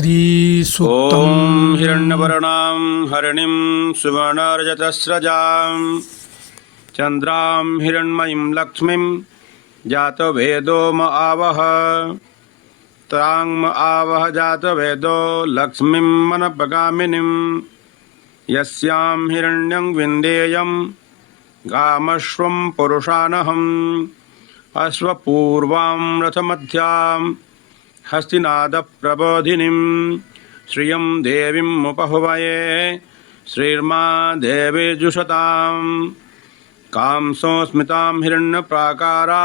श्रीसूक्तम्। ॐ हिरण्यवर्णां हरिणीं सुवर्णरजतस्रजां चन्द्रां हिरण्मयीं लक्ष्मीं जातवेदो म आवह तां म आवह जातवेदो लक्ष्मीं मनपगामिनीं यस्यां हिरण्यं विन्देयं गामश्वं पुरुषानहम् अश्वपूर्वां रथमध्यां हस्तिनादप्रबोधिनीं श्रियं देवीमुपहुवये श्रीर्मा देवी जुषतां कांसोऽस्मितां हिरण्यप्राकारा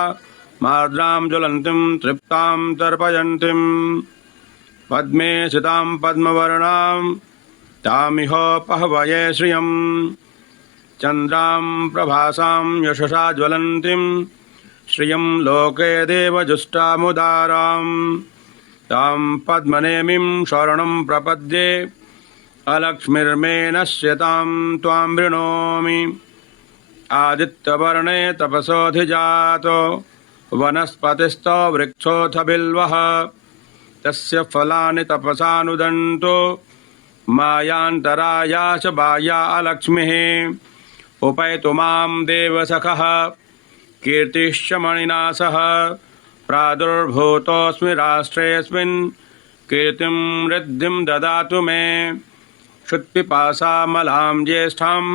मार्द्रां ज्वलन्तीं तृप्तां तर्पयन्तीं पद्मे स्थितां पद्मवर्णां तामिहोपहवये श्रियं चन्द्रां प्रभासां यशसा ज्वलन्तीं श्रियं लोके देवजुष्टामुदारां तां पद्मनेमिं शरणं प्रपद्ये अलक्ष्मीर्मे नश्यतां त्वां वृणोमि आदित्यवर्णे तपसोऽधिजातो वनस्पतिस्थो वृक्षोऽथ बिल्वः तस्य फलानि तपसानुदन्तो मायान्तराया च बाह्या अलक्ष्मीः उपैतु मां देवसखः कीर्तिश्च मणिना सह प्रादुर्भूतोऽस्मि राष्ट्रेऽस्मिन् कीर्तिं वृद्धिं ददातु मे क्षुत्पिपासामलां ज्येष्ठाम्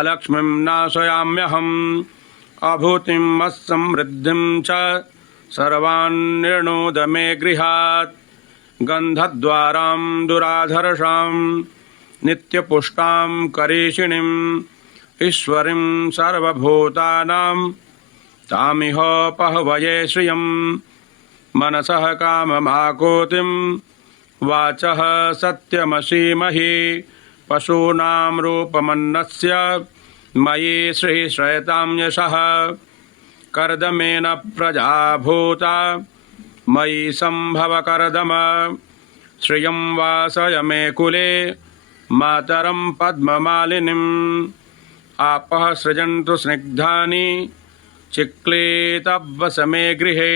अलक्ष्मीं नाशयाम्यहम् अभूतिं मत्समृद्धिं च सर्वान् निर्णोद मे गृहात् गन्धद्वारां दुराधर्षां नित्यपुष्टां करीषिणीम् ईश्वरीं सर्वभूतानां तामिहोपहवये श्रियं मनसः काममाकोतिं वाचः सत्यमसीमहि पशूनां रूपमन्नस्य मयि श्रीश्रयतां यशः कर्दमेन प्रजा भूता मयि सम्भव कर्दम श्रियं वासय मे कुले मातरं पद्ममालिनीम् आपः सृजन्तु स्निग्धानि चिक्लीतव्वस मे गृहे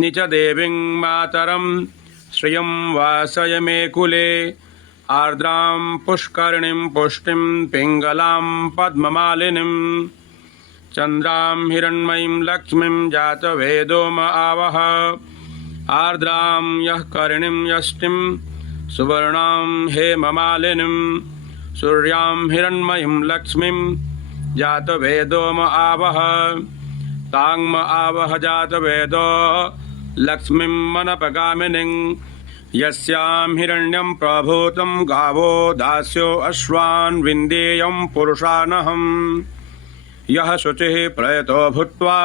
निजदेवीं मातरं श्रियं वासय मे कुले आर्द्रां पुष्करिणीं पुष्टिं पिङ्गलां पद्ममालिनीं चन्द्रां हिरण्मयीं लक्ष्मीं जातवेदो म आवह आर्द्रां यः करिणीं यष्टिं सुवर्णां हेममालिनीं सूर्यां हिरण्मयीं लक्ष्मीं जातवेदो म आवह तां म आवह जातवेदो लक्ष्मीं मनपगामिनीं यस्यां हिरण्यं प्रभूतं गावो दास्यो अश्वान् विन्देयं पुरुषानहम् यः शुचिः प्रयतो भूत्वा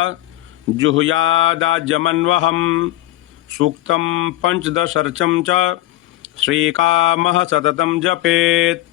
जुहुयादाज्यमन्वहम् सूक्तं पञ्चदशर्चं च श्रीकामः सततं जपेत्।